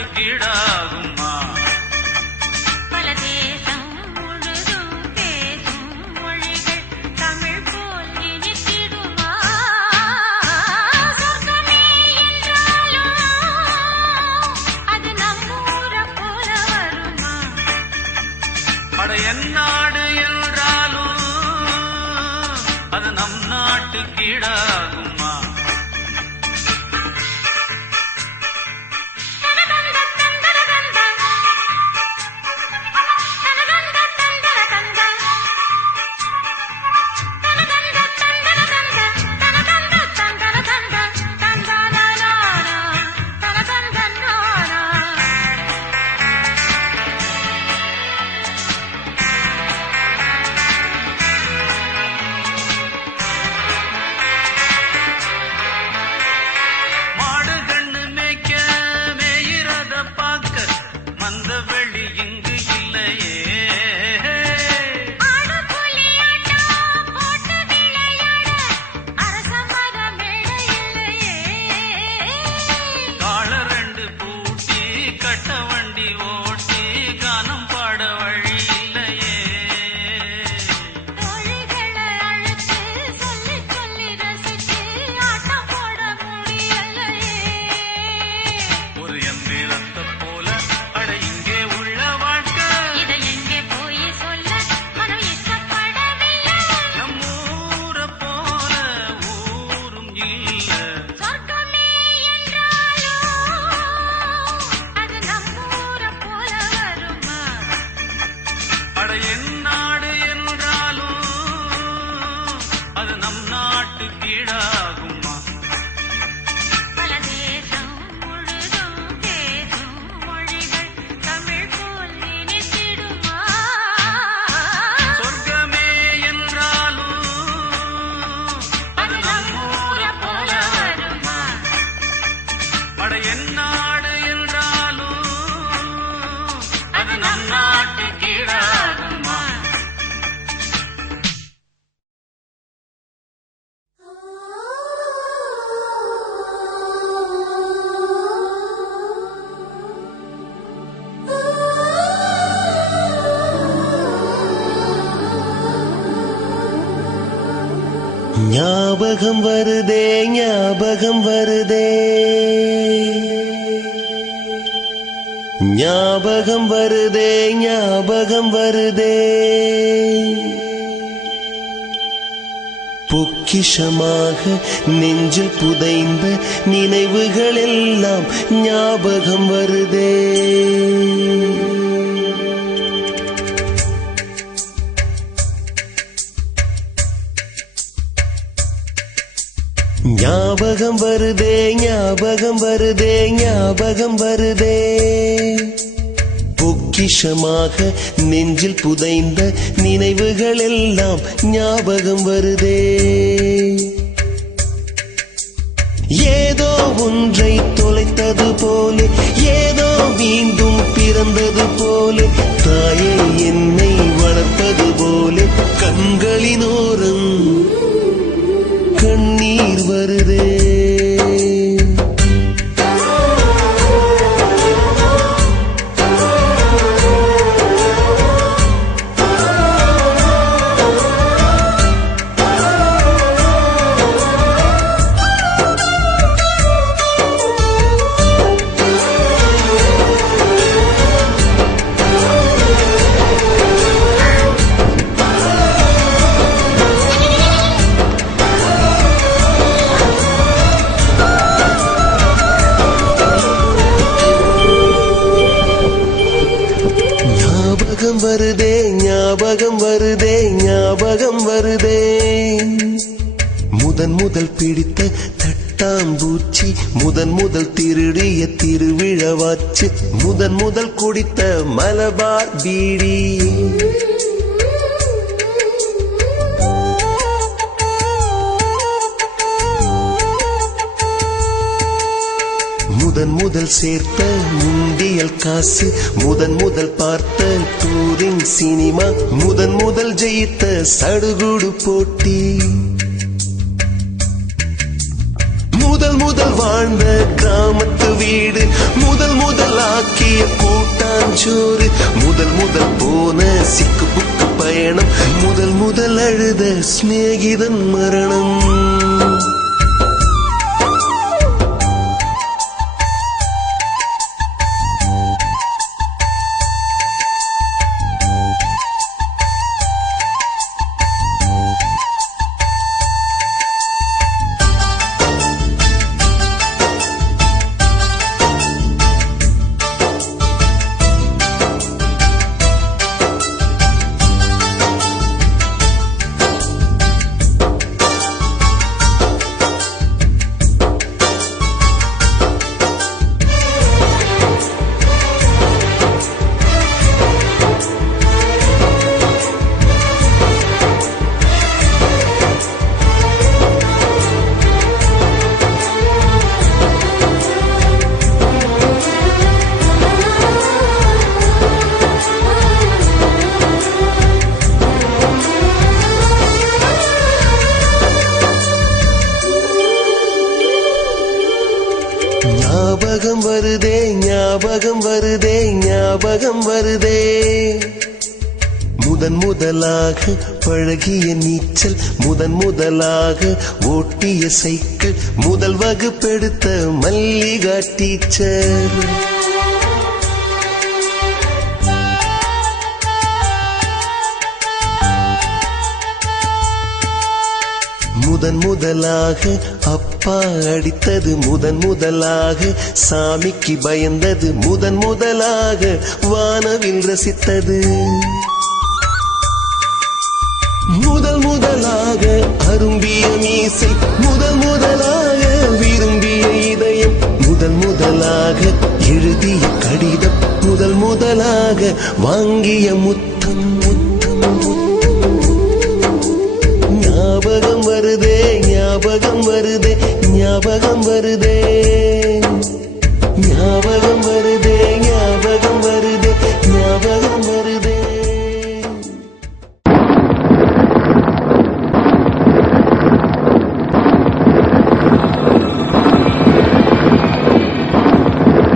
நாட்டுக்கீடாகுமா? பல தேசம் முழுதும் பேசும் மொழிகள் தமிழ் போல் இனித்திடுமா? சொர்க்கமே என்றாலும் அது நம்மூர போல வருமா? அட என் நாடு என்றாலும் அது நம் நாட்டுக்கீடாகுமா? ஞாபகம் வருதே ஞாபகம் வருதே ஞாபகம் வருதே ஞாபகம் வருதே பொக்கிஷமாக நெஞ்சில் புதைந்த நினைவுகள் எல்லாம் ஞாபகம் வருதே. ஞாபகம் வருதே ஞாபகம் வருதே ஞாபகம் வருதே பொக்கிஷமாக நெஞ்சில் புதைந்த நினைவுகள் எல்லாம் ஞாபகம் வருதே. ஏதோ ஒன்றை தொலைத்தது போலே ஏதோ மீண்டும் பிறந்தது போலே தாயே என்னை வளர்ப்பது போலே கண்களினோரம் கண்ணீர் வருதே. ஞாபகம் வருதே ஞாபகம் வருதே ஞாபகம் வருதே முதன் முதல் பிடித்த தட்டாம்பூச்சி முதன் முதல் திருடிய திருவிழவாச்சு முதன் முதல் குடித்த மலபார் பீடி முதன் முதல் சேர்த்த முண்டியல் காசு முதன் முதல் பார்த்த டூரிங் சினிமா முதன் முதல் ஜெயித்த சடுகுடு போட்டி முதல் முதல் வாழ்ந்த கிராமத்து வீடு முதல் முதல் அவியல் கூட்டாஞ்சோறு முதல் முதல் போன சிக்கு புக்கு பயணம் முதல் முதல் அழுத சிநேகிதன் மரணம் ஞாபகம் வருதே ஞாபகம் வருதே ஞாபகம் வருதே முதன் முதலாக பழகிய நீச்சல் முதன் முதலாக ஓட்டிய சைக்கிள் முதல் வகுப்பெடுத்த மல்லிகா டீச்சர் முதன் முதலாக அப்பா அடித்தது முதன் முதலாக சாமிக்கு பயந்தது முதன் முதலாக வானவில் ரசித்தது முதல் முதலாக அரும்பிய மீசை முதல் முதலாக விரும்பிய இதயம் முதல் முதலாக எழுதிய கடிதம் முதல் முதலாக வாங்கிய முத்தம் முத்தம் முத்தம் ஞாபகம் வருதே ஞாபகம் வருதே ஞாபகம் வருதே ஞாபகம் வருதே